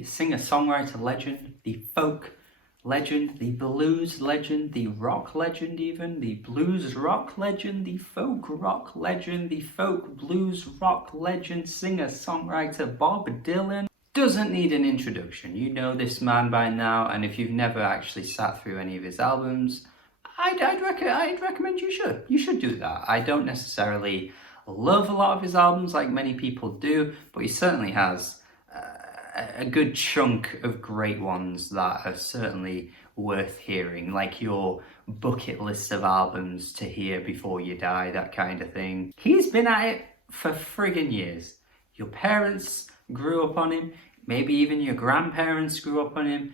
the singer-songwriter legend, the folk legend, the blues legend, the rock legend even, the blues rock legend, the folk rock legend, the folk blues rock legend, singer-songwriter Bob Dylan doesn't need an introduction. You know this man by now, and if you've never actually sat through any of his albums, I'd recommend you should. You should do that. I don't necessarily love a lot of his albums like many people do, but he certainly has a good chunk of great ones that are certainly worth hearing, like your bucket list of albums to hear before you die, that kind of thing. He's been at it for friggin' years. Your parents grew up on him, maybe even your grandparents grew up on him.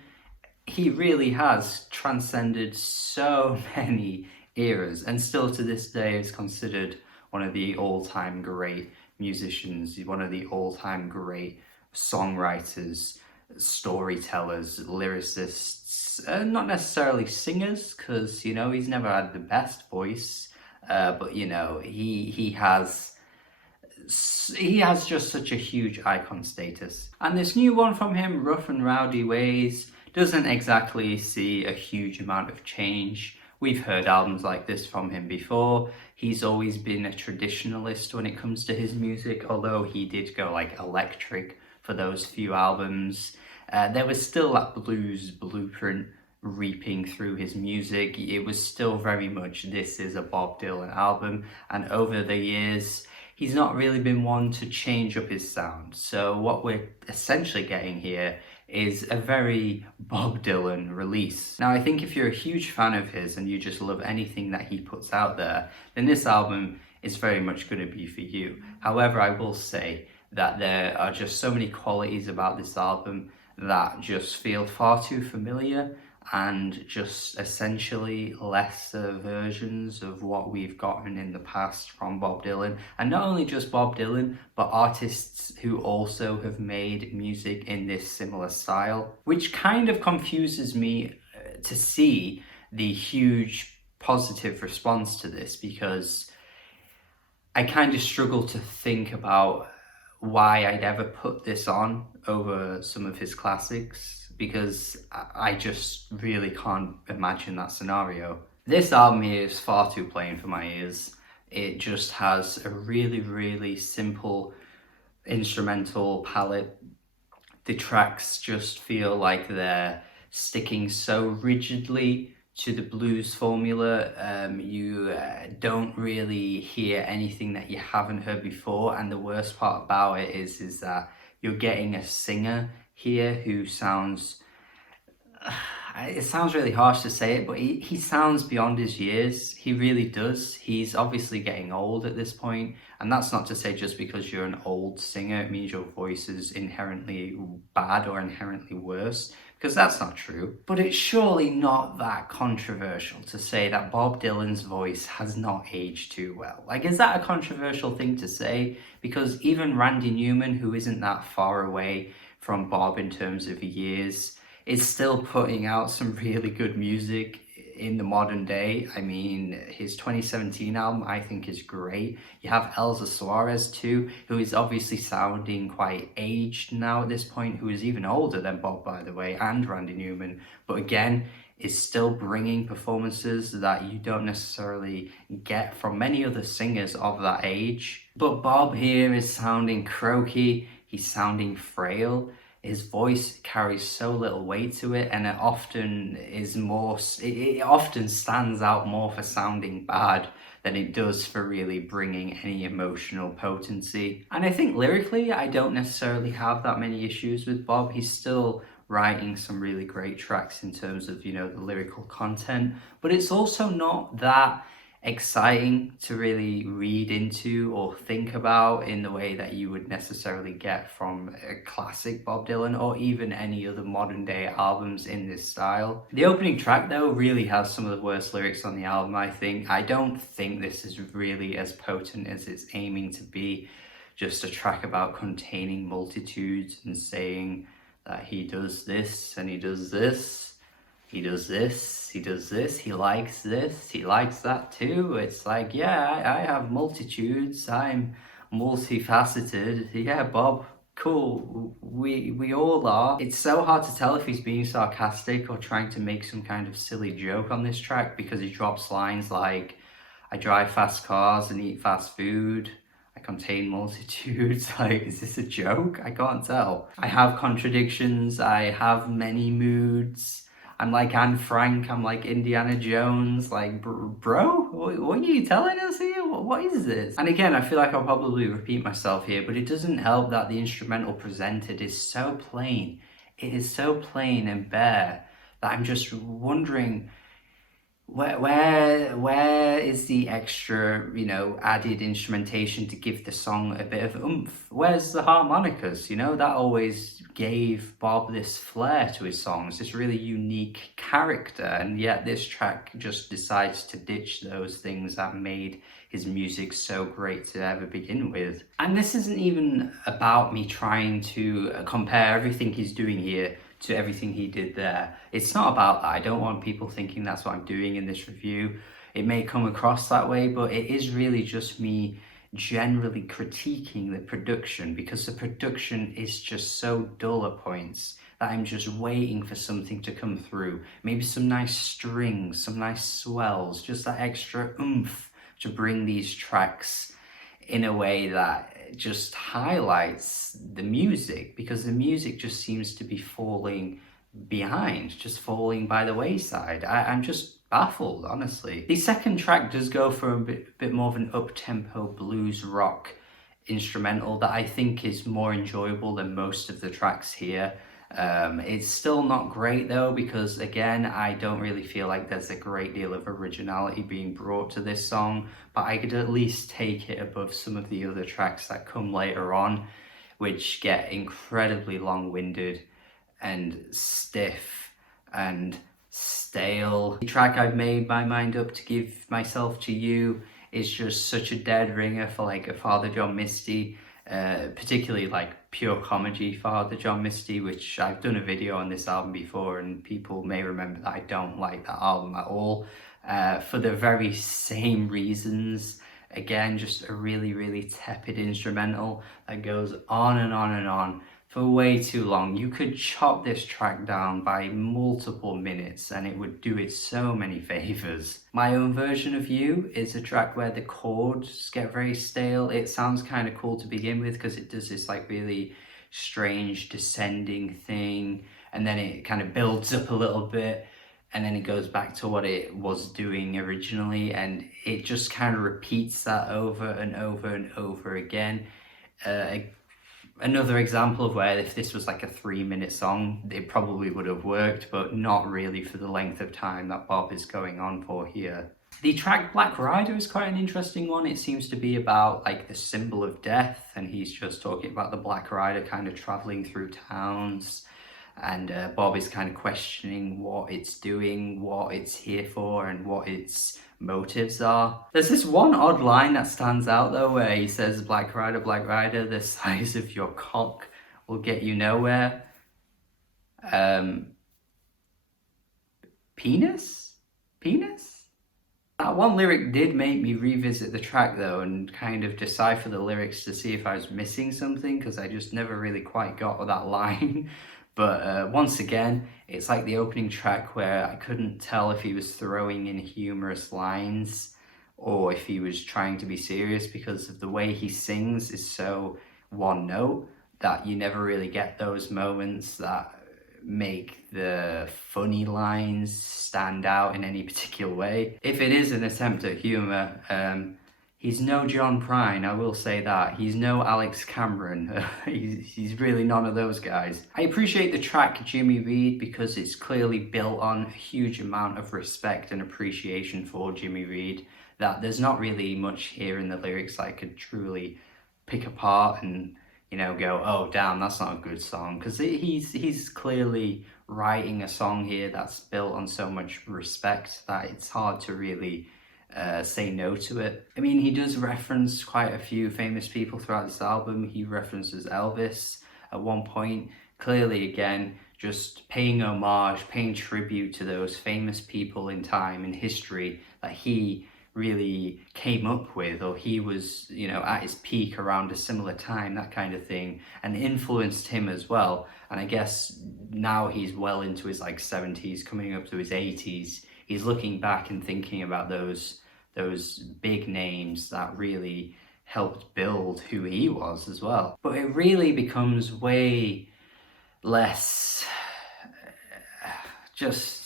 He really has transcended so many eras and still to this day is considered one of the all-time great musicians, one of the all-time great songwriters, storytellers, lyricists, not necessarily singers, because, you know, he's never had the best voice, but, you know, he has just such a huge icon status. And this new one from him, Rough and Rowdy Ways, doesn't exactly see a huge amount of change. We've heard albums like this from him before. He's always been a traditionalist when it comes to his music, although he did go like electric for those few albums. There was still that blues blueprint reaping through his music. It was still very much, this is a Bob Dylan album, and over the years he's not really been one to change up his sound. So what we're essentially getting here is a very Bob Dylan release. Now I think if you're a huge fan of his and you just love anything that he puts out there, then this album is very much going to be for you. However, I will say that there are just so many qualities about this album that just feel far too familiar and just essentially lesser versions of what we've gotten in the past from Bob Dylan. And not only just Bob Dylan, but artists who also have made music in this similar style, which kind of confuses me to see the huge positive response to this, because I kind of struggle to think about why I'd ever put this on over some of his classics, because I just really can't imagine that scenario. This album is far too plain for my ears. It just has a really, really simple instrumental palette. The tracks just feel like they're sticking so rigidly to the blues formula. You don't really hear anything that you haven't heard before, and the worst part about it is that you're getting a singer here who sounds, it sounds really harsh to say it, but he sounds beyond his years. He really does. He's obviously getting old at this point, and that's not to say just because you're an old singer it means your voice is inherently bad or inherently worse, because that's not true. But it's surely not that controversial to say that Bob Dylan's voice has not aged too well. Like, is that a controversial thing to say? Because even Randy Newman, who isn't that far away from Bob in terms of years, is still putting out some really good music in the modern day. I mean, his 2017 album I think is great. You have Elza Suarez too, who is obviously sounding quite aged now at this point, who is even older than Bob, by the way, and Randy Newman, but again is still bringing performances that you don't necessarily get from many other singers of that age. But Bob here is sounding croaky, he's sounding frail. His voice carries so little weight to it, and it often stands out more for sounding bad than it does for really bringing any emotional potency. And I think lyrically, I don't necessarily have that many issues with Bob. He's still writing some really great tracks in terms of, you know, the lyrical content, but it's also not that exciting to really read into or think about in the way that you would necessarily get from a classic Bob Dylan or even any other modern day albums in this style. The opening track though really has some of the worst lyrics on the album, I think. I don't think this is really as potent as it's aiming to be. Just a track about containing multitudes and saying that he does this and he does this. He does this, he does this, he likes this, he likes that too. It's like, yeah, I have multitudes, I'm multifaceted. Yeah, Bob, Cool, we all are. It's so hard to tell if he's being sarcastic or trying to make some kind of silly joke on this track, because he drops lines like, I drive fast cars and eat fast food, I contain multitudes. Like, is this a joke? I can't tell. I have contradictions, I have many moods. I'm like Anne Frank, I'm like Indiana Jones. Like, bro, what are you telling us here? What is this? And again, I feel like I'll probably repeat myself here, but it doesn't help that the instrumental presented is so plain. It is so plain and bare that I'm just wondering, where is the extra, added instrumentation to give the song a bit of oomph? Where's the harmonicas? That always gave Bob this flair to his songs, this really unique character, and yet this track just decides to ditch those things that made his music so great to ever begin with. And this isn't even about me trying to compare everything he's doing here to everything he did there. It's not about that. I don't want people thinking that's what I'm doing in this review. It may come across that way, but it is really just me generally critiquing the production, because the production is just so dull at points that I'm just waiting for something to come through. Maybe some nice strings, some nice swells, just that extra oomph to bring these tracks in a way that just highlights the music, because the music just seems to be falling behind, just falling by the wayside. I'm just baffled, honestly. The second track does go for a bit more of an up-tempo blues rock instrumental that I think is more enjoyable than most of the tracks here. It's still not great though, because again, I don't really feel like there's a great deal of originality being brought to this song, but I could at least take it above some of the other tracks that come later on, which get incredibly long-winded and stiff and stale. The track I've made my mind up to give myself to you is just such a dead ringer for like a Father John Misty, particularly like pure comedy Father John Misty, which I've done a video on this album before, and people may remember that I don't like that album at all, for the very same reasons. Again, just a really, really tepid instrumental that goes on and on and on for way too long. You could chop this track down by multiple minutes and it would do it so many favors. My Own Version of You is a track where the chords get very stale. It sounds kind of cool to begin with because it does this like really strange descending thing, and then it kind of builds up a little bit, and then it goes back to what it was doing originally, and it just kind of repeats that over and over and over again. Another example of where if this was like a 3-minute song, it probably would have worked, but not really for the length of time that Bob is going on for here. The track Black Rider is quite an interesting one. It seems to be about like the symbol of death, and he's just talking about the Black Rider kind of traveling through towns, and Bob is kind of questioning what it's doing, what it's here for, and what its motives are. There's this one odd line that stands out though, where he says, Black Rider, the size of your cock will get you nowhere. Penis? That one lyric did make me revisit the track though, and kind of decipher the lyrics to see if I was missing something, because I just never really quite got that line. But once again, it's like the opening track where I couldn't tell if he was throwing in humorous lines or if he was trying to be serious, because of the way he sings is so one note that you never really get those moments that make the funny lines stand out in any particular way. If it is an attempt at humor, he's no John Prine, I will say that. He's no Alex Cameron. He's really none of those guys. I appreciate the track Jimmy Reed because it's clearly built on a huge amount of respect and appreciation for Jimmy Reed, that there's not really much here in the lyrics I could truly pick apart and go, oh damn, that's not a good song, because he's clearly writing a song here that's built on so much respect that it's hard to really say no to it. I mean, he does reference quite a few famous people throughout this album. He references Elvis at one point, clearly again just paying homage, paying tribute to those famous people in time in history that he really came up with, or he was, you know, at his peak around a similar time, that kind of thing, and influenced him as well. And I guess now he's well into his like 70s, coming up to his 80s. He's looking back and thinking about those big names that really helped build who he was as well. But it really becomes way less just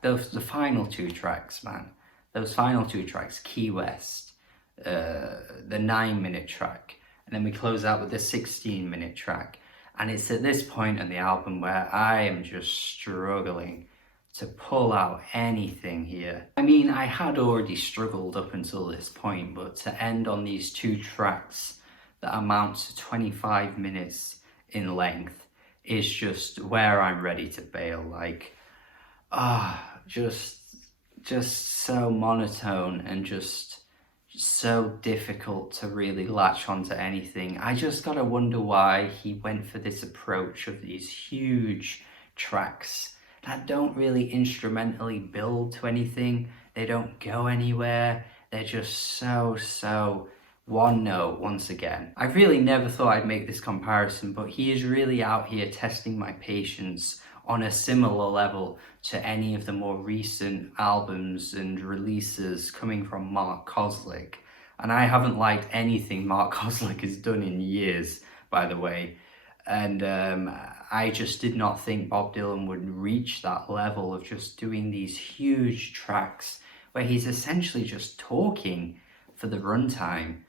the final two tracks, man. Those final two tracks, Key West, the 9-minute track, and then we close out with the 16-minute track. And it's at this point in the album where I am just struggling to pull out anything here. I mean, I had already struggled up until this point, but to end on these two tracks that amount to 25 minutes in length is just where I'm ready to bail. Like, just so monotone and just so difficult to really latch onto anything. I just gotta wonder why he went for this approach of these huge tracks that don't really instrumentally build to anything. They don't go anywhere. They're just so one note once again. I really never thought I'd make this comparison, but he is really out here testing my patience on a similar level to any of the more recent albums and releases coming from Mark Koslick. And I haven't liked anything Mark Koslick has done in years, by the way. And I just did not think Bob Dylan would reach that level of just doing these huge tracks where he's essentially just talking for the runtime.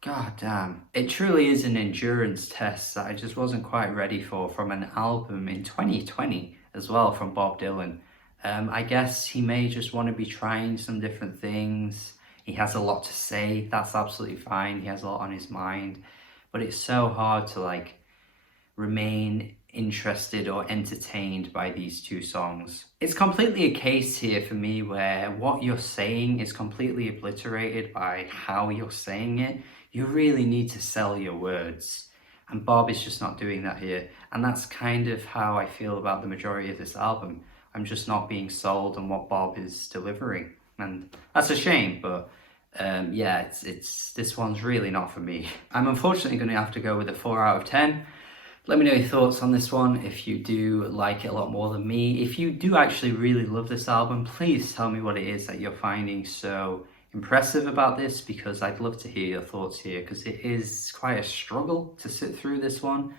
God damn. It truly is an endurance test that I just wasn't quite ready for from an album in 2020 as well from Bob Dylan. I guess he may just want to be trying some different things. He has a lot to say. That's absolutely fine. He has a lot on his mind. But it's so hard to like remain interested or entertained by these two songs. It's completely a case here for me where what you're saying is completely obliterated by how you're saying it. You really need to sell your words. And Bob is just not doing that here. And that's kind of how I feel about the majority of this album. I'm just not being sold on what Bob is delivering. And that's a shame, but yeah, it's this one's really not for me. I'm unfortunately going to have to go with a 4 out of 10. Let me know your thoughts on this one, if you do like it a lot more than me. If you do actually really love this album, please tell me what it is that you're finding so impressive about this, because I'd love to hear your thoughts here, because it is quite a struggle to sit through this one.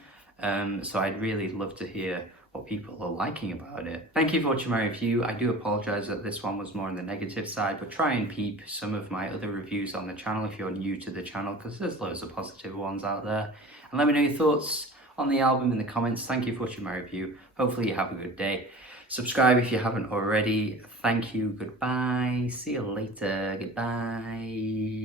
So I'd really love to hear what people are liking about it. Thank you for watching my review. I do apologize that this one was more on the negative side, but try and peep some of my other reviews on the channel if you're new to the channel, because there's loads of positive ones out there. And let me know your thoughts on the album in the comments. Thank you for watching my review. Hopefully you have a good day. Subscribe if you haven't already. Thank you. Goodbye. See you later. Goodbye.